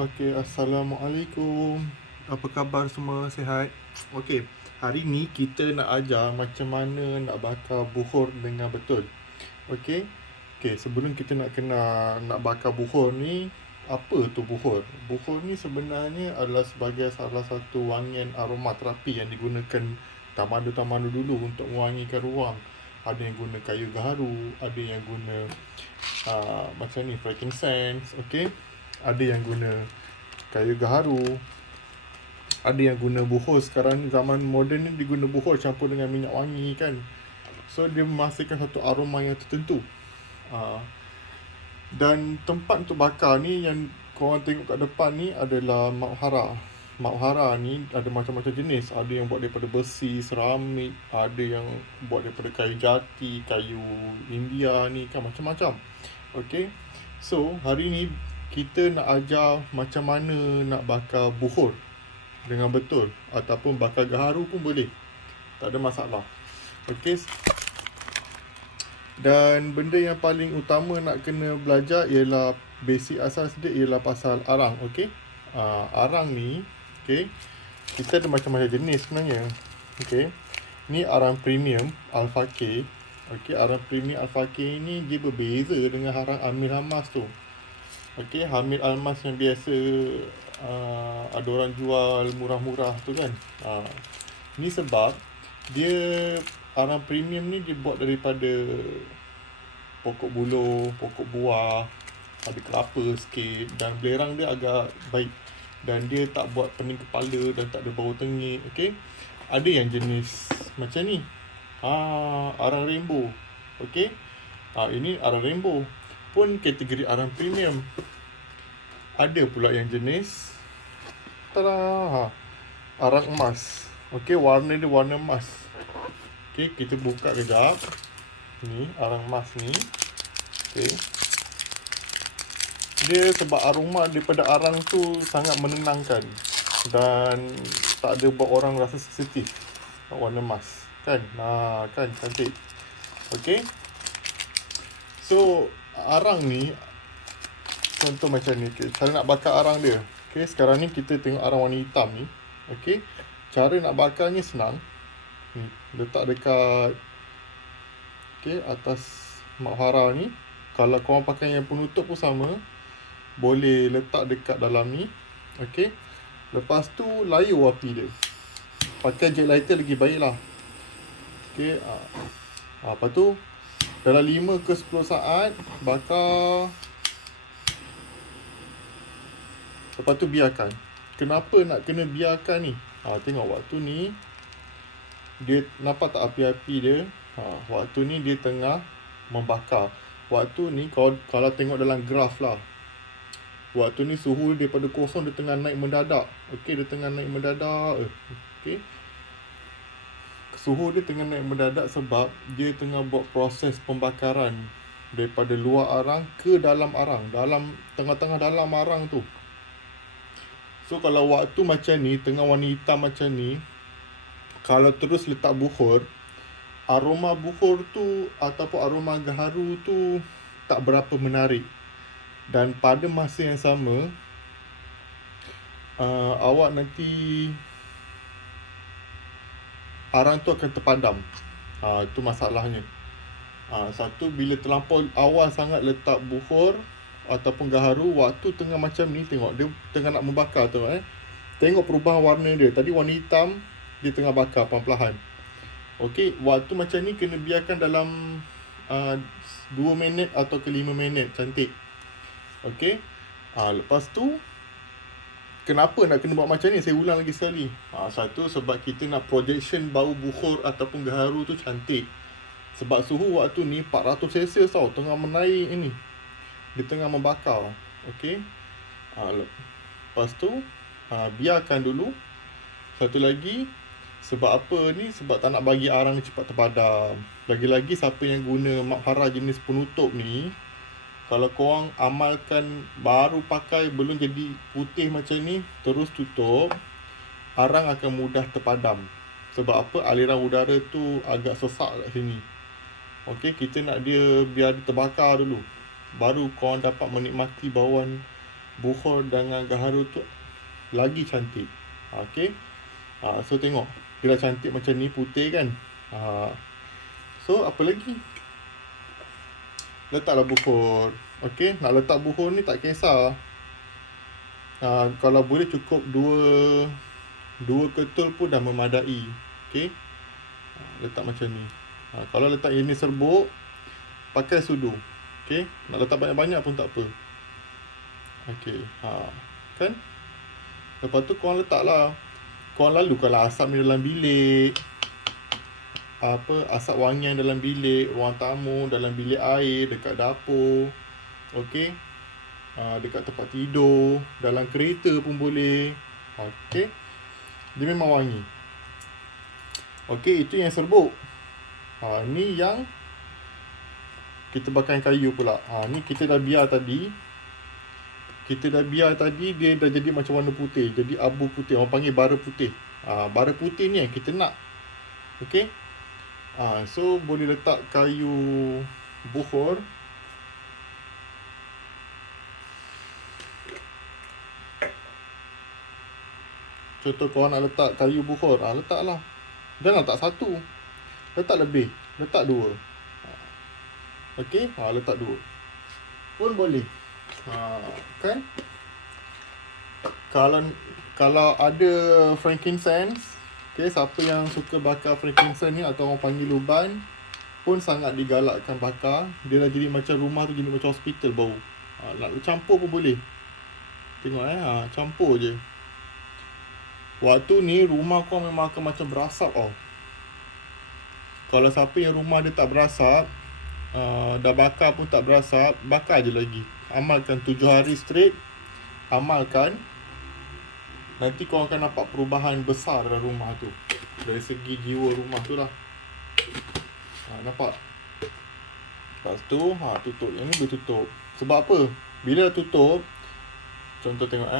Okey, Assalamualaikum. Apa khabar semua? Sihat? Okey, hari ni kita nak ajar macam mana nak bakar buhur dengan betul. Okey. Okey, sebelum kita nak bakar buhur ni, apa tu buhur? Buhur ni sebenarnya adalah sebagai salah satu wangian aromaterapi yang digunakan tamadun-tamadun dulu untuk mewangikan ruang. Ada yang guna kayu gaharu, ada yang guna macam ni frankincense, okey. Ada yang guna kayu gaharu, ada yang guna buhur. Sekarang ni zaman moden ni diguna buhur campur dengan minyak wangi kan. So dia menghasilkan satu aroma yang tertentu. Dan tempat untuk bakar ni yang korang tengok kat depan ni adalah maghara. Maghara ni ada macam-macam jenis. Ada yang buat daripada besi, seramik, ada yang buat daripada kayu jati, kayu India ni kan, macam-macam. Okay. So hari ni kita nak ajar macam mana nak bakar buhur dengan betul, ataupun bakar gaharu pun boleh, tak ada masalah. Okay. Dan benda yang paling utama nak kena belajar ialah basic asas dia ialah pasal arang. Okay. Arang ni, okay, kita ada macam-macam jenis sebenarnya. Okay. Ni arang premium Alpha K. Okay, arang premium Alpha K ni dia berbeza dengan arang Amir Almas tu. Okay, Hamid Almas yang biasa ada orang jual murah-murah tu kan. Ni sebab dia arang premium ni dia buat daripada pokok buluh, pokok buah, ada kelapa sikit, dan belerang dia agak baik, dan dia tak buat pening kepala dan tak ada bau tengik. Okay. Ada yang jenis macam ni, arang rainbow. Okay. Ini arang rainbow pun kategori arang premium. Ada pula yang jenis arang emas. Okay, warna dia warna emas. Okay, kita buka kejap. Ni arang emas ni. Okay, dia sebab aroma daripada arang tu sangat menenangkan dan tak ada buat orang rasa sensitif. Warna emas kan. Kan cantik. Okay. So arang ni contoh macam ni. Okay, cara nak bakar arang dia. Okay, sekarang ni kita tengok arang warna hitam ni. Okay, cara nak bakarnya senang. Letak dekat atas maghara ni. Kalau korang pakai yang penutup pun sama, boleh letak dekat dalam ni. Okay, lepas tu layu api dia. Pakai jet lighter lagi baik lah. Okay, lepas tu dalam 5 ke 10 saat bakar. Lepas tu biarkan. Kenapa nak kena biarkan ni? Tengok waktu ni, dia nampak tak api-api dia? Waktu ni dia tengah membakar. Waktu ni kalau tengok dalam graf lah, waktu ni suhu daripada kosong dia tengah naik mendadak. Okey, dia tengah naik mendadak. Okey. Suhu dia tengah naik mendadak sebab dia tengah buat proses pembakaran daripada luar arang ke dalam arang, dalam tengah-tengah dalam arang tu. So kalau waktu macam ni, tengah warna hitam macam ni, kalau terus letak buhur, aroma buhur tu ataupun aroma gaharu tu tak berapa menarik. Dan pada masa yang sama, awak nanti arang tu akan terpadam. Itu masalahnya. Satu, bila terlampau awal sangat letak buhur ataupun gaharu, waktu tengah macam ni, tengok dia tengah nak membakar tu, tengok perubahan warna dia. Tadi warna hitam, dia tengah bakar perlahan-lahan. Okey, waktu macam ni kena biarkan dalam 2 minit atau ke 5 minit. Cantik. Okey. Lepas tu, kenapa nak kena buat macam ni? Saya ulang lagi sekali. Satu, sebab kita nak projection bau buhur ataupun gaharu tu cantik. Sebab suhu waktu ni 400 Celsius tau, tengah menaik ini. Dia tengah membakar. Okey. Lepas tu, biarkan dulu. Satu lagi, sebab apa ni? Sebab tak nak bagi arang ni cepat terpadam. Lagi-lagi siapa yang guna maghara jenis penutup ni, kalau korang amalkan baru pakai belum jadi putih macam ni, terus tutup, arang akan mudah terpadam. Sebab apa? Aliran udara tu agak sesak kat sini. Okey, kita nak dia biar dia terbakar dulu, baru korang dapat menikmati bauan bukhor dengan gaharu tu lagi cantik. Okay. So tengok, dia dah cantik macam ni, putih kan. So apa lagi, letaklah bukhor. Okay, nak letak bukhor ni tak kisah. Kalau boleh cukup dua ketul pun dah memadai. Okay, letak macam ni. Kalau letak ini serbuk, pakai sudu. Okay, nak letak banyak-banyak pun tak apa. Okay, kan. Lepas tu korang letaklah, korang lalukanlah asap ni dalam bilik, asap wangian dalam bilik, ruang tamu, dalam bilik air, dekat dapur. Okay, dekat tempat tidur, dalam kereta pun boleh. Okay, dia memang wangi. Okay, itu yang serbuk. Ni yang kita bakar kayu pula. Ni kita dah biar tadi. Dia dah jadi macam warna putih, jadi abu putih, orang panggil bara putih. Bara putih ni yang kita nak. Okay. So boleh letak kayu bukhor. Contoh korang nak letak kayu bukhor, letaklah. Jangan letak satu, letak lebih, letak dua. Okay, letak dua pun boleh. Kan, kalau ada frankincense, okay, siapa yang suka bakar frankincense ni atau orang panggil luban pun sangat digalakkan bakar. Dia dah jadi macam rumah tu, jadi macam hospital bau. Nak campur pun boleh. Tengok campur je. Waktu ni rumah kau memang akan macam berasap tau. Kalau siapa yang rumah dia tak berasap, dah bakar pun tak berasap, bakar je lagi. Amalkan 7 hari straight. Amalkan. Nanti kau akan nampak perubahan besar dalam rumah tu, dari segi jiwa rumah tu lah. Nampak? Lepas tu tutup. Yang ni boleh tutup. Sebab apa? Bila dah tutup, contoh tengok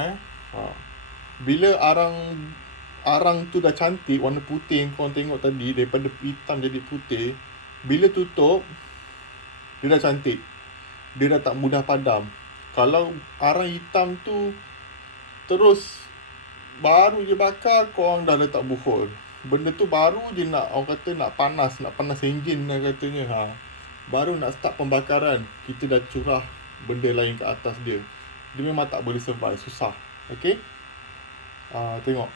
bila arang tu dah cantik, warna putih yang kau tengok tadi, daripada hitam jadi putih, bila tutup dia dah cantik. Dia dah tak mudah padam. Kalau arang hitam tu terus baru je bakar, korang dah letak bukhor, benda tu baru je nak, orang kata nak panas enjin lah katanya. Baru nak start pembakaran, kita dah curah benda lain ke atas dia. Dia memang tak boleh survive, susah. Okay. Tengok,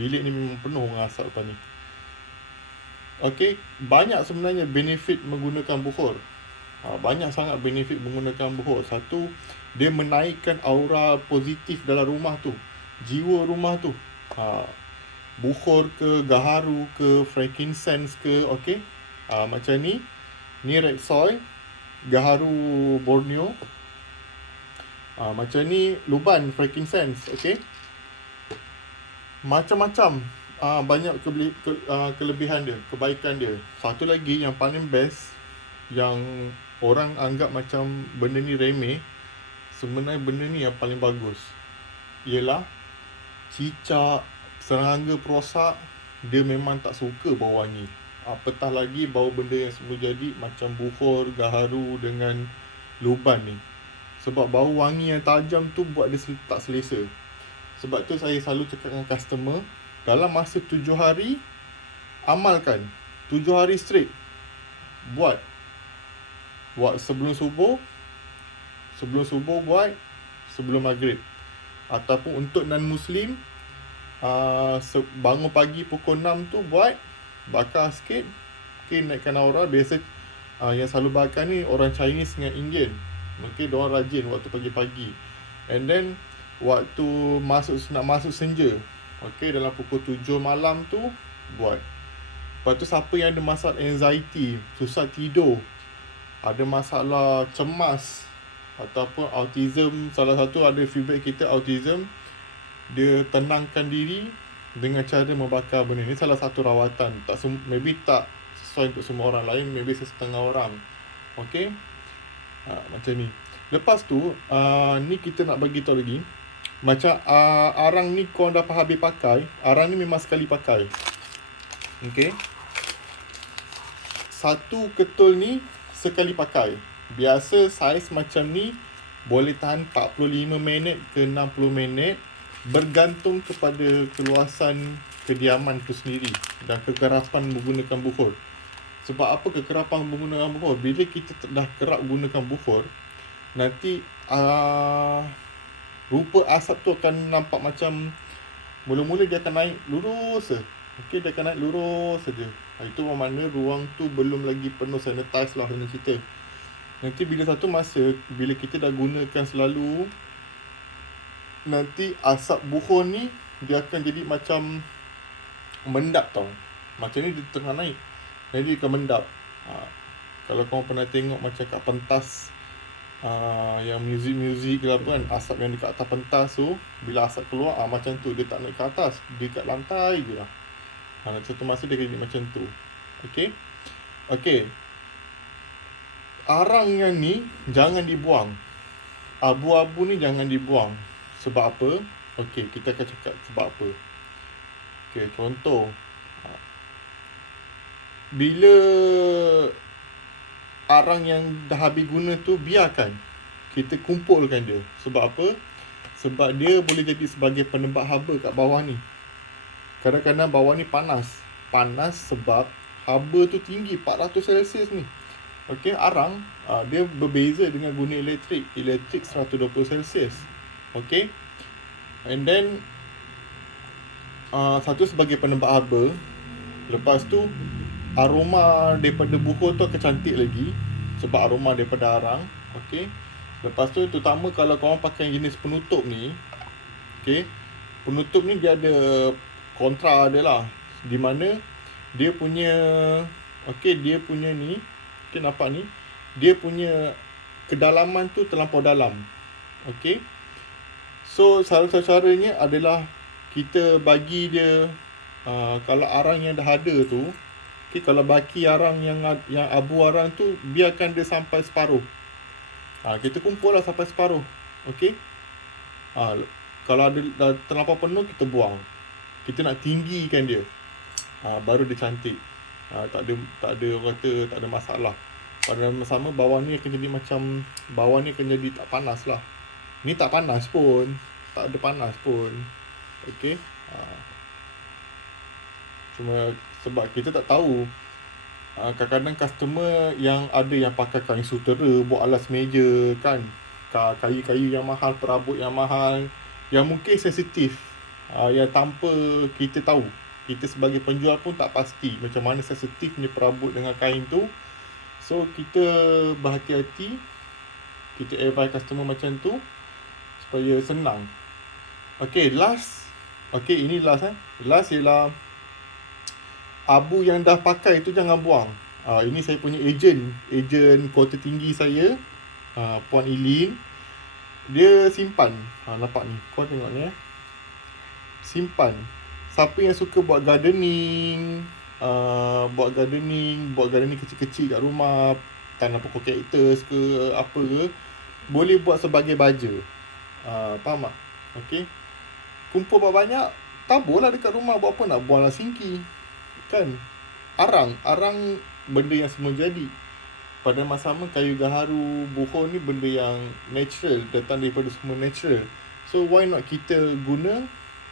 bilik ni memang penuh dengan asap lepas ni. Okay, banyak sebenarnya benefit menggunakan bukhor. Banyak sangat benefit menggunakan bukhor. Satu, dia menaikkan aura positif dalam rumah tu, jiwa rumah tu. Bukhor ke, gaharu ke, frankincense ke, okay. Macam ni red soil, gaharu Borneo. Macam ni luban, frankincense, okay. Macam-macam. Banyak kelebihan dia, kebaikan dia. Satu lagi yang paling best, yang orang anggap macam benda ni remeh, sebenarnya benda ni yang paling bagus, ialah cicak, serangga, perosak, dia memang tak suka bau wangi. Apatah lagi bau benda yang semua jadi macam bukhor, gaharu dengan luban ni. Sebab bau wangi yang tajam tu buat dia tak selesa. Sebab tu saya selalu cakap dengan customer, dalam masa 7 hari, amalkan 7 hari straight. Buat sebelum subuh buat, sebelum maghrib. Ataupun untuk non-Muslim, bangun pagi pukul 6 tu buat, bakar sikit, okay, naikkan aura. Biasa yang selalu bakar ni orang Chinese dengan Indian. Okay, diorang rajin waktu pagi-pagi. And then waktu nak masuk senja, okay, dalam pukul 7 malam tu buat. Lepas tu siapa yang ada masalah anxiety, susah tidur, ada masalah cemas ataupun autism, salah satu ada feedback kita autism, dia tenangkan diri dengan cara membakar benda ni. Salah satu rawatan, maybe tak sesuai untuk semua orang lain, maybe setengah orang. Okay, macam ni. Lepas tu ni kita nak bagi tahu lagi, macam arang ni korang dah habis pakai. Arang ni memang sekali pakai. Okay, satu ketul ni sekali pakai. Biasa saiz macam ni boleh tahan 45 minit ke 60 minit bergantung kepada keluasan kediaman itu sendiri dan kekerapan menggunakan bukur. Sebab apa kekerapan menggunakan bukur? Bila kita dah kerap gunakan bukur, nanti rupa asap tu akan nampak macam mula-mula dia akan naik lurus je. Okey, dia akan naik lurus saja. Itu bermakna ruang tu belum lagi penuh sanitize lah dengan kita. Nanti bila satu masa, bila kita dah gunakan selalu, nanti asap bukur ni dia akan jadi macam mendap tau. Macam ni dia tengah naik, jadi dia akan mendap. Kalau korang pernah tengok macam kat pentas, yang muzik-muzik ke apa kan, asap yang dekat atas pentas tu, bila asap keluar, macam tu, dia tak naik ke atas, dia kat lantai je lah. Satu masa dia jadi macam tu. Okay. Arang yang ni jangan dibuang. Abu-abu ni jangan dibuang. Sebab apa? Okay, kita akan cakap sebab apa. Okay, contoh, bila arang yang dah habis guna tu, biarkan kita kumpulkan dia. Sebab apa? Sebab dia boleh jadi sebagai penembak haba kat bawah ni. Kadang-kadang bawah ni panas. Panas sebab haba tu tinggi 400 Celsius ni. Okey, arang dia berbeza dengan guna elektrik. Elektrik 120 Celsius. Okey. And then satu sebagai penembak haba. Lepas tu aroma daripada bukur tu akan cantik lagi sebab aroma daripada arang. Okey. Lepas tu terutama kalau korang pakai jenis penutup ni. Okey. Penutup ni dia ada kontra dia lah. Di mana dia punya dia punya ni, okey, nampak ni, dia punya kedalaman tu terlampau dalam. Okey. So salah satu caranya adalah kita bagi dia kalau arang yang dah ada tu, okey, kalau baki arang yang abu arang tu, biarkan dia sampai separuh. Kita kumpul lah sampai separuh. Okey. Kalau ada dah terlampau penuh, kita buang. Kita nak tinggikan dia. Baru dia cantik. Tak ada orang kata tak ada masalah. Pada masa sama bawah ni akan jadi macam, bawah ni akan jadi tak panas lah. Ni tak panas pun, tak ada panas pun. Okey. Cuma sebab kita tak tahu, kadang-kadang customer yang ada yang pakai kain sutera buat alas meja kan, kayu-kayu yang mahal, perabot yang mahal, yang mungkin sensitif, yang tanpa kita tahu. Kita sebagai penjual pun tak pasti macam mana sensitifnya perabot dengan kain tu. So kita berhati-hati, kita advise customer macam tu supaya senang. Okay, last. Okay, ini last Last ialah abu yang dah pakai tu jangan buang. Ini saya punya ejen kuota tinggi saya, Puan Eileen. Dia simpan. Nampak ni, kau tengok ni simpan. Siapa yang suka buat gardening, buat gardening kecil-kecil kat rumah, tanam pokok cactus ke apa ke, boleh buat sebagai baja. Faham tak? Okey. Kumpul banyak, taburlah dekat rumah. Buat apa nak buang lah singki, kan? Arang benda yang semua jadi. Pada masa sama kayu gaharu, bukur ni benda yang natural, datang daripada semua natural. So why not kita guna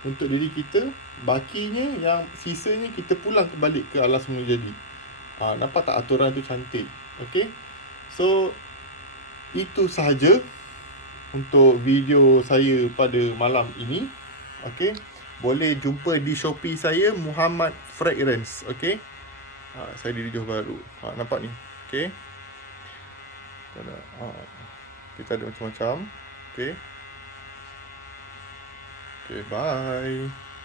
untuk diri kita, bakinya yang sisanya kita pulang balik ke alam semula jadi. Nampak tak aturan tu cantik? Okay. So itu sahaja untuk video saya pada malam ini. Okay. Boleh jumpa di Shopee saya, Muhammad Fragrance. Okay. Saya di Johor Bahru. Nampak ni. Okay. Kita ada macam-macam. Okay. Okay, bye.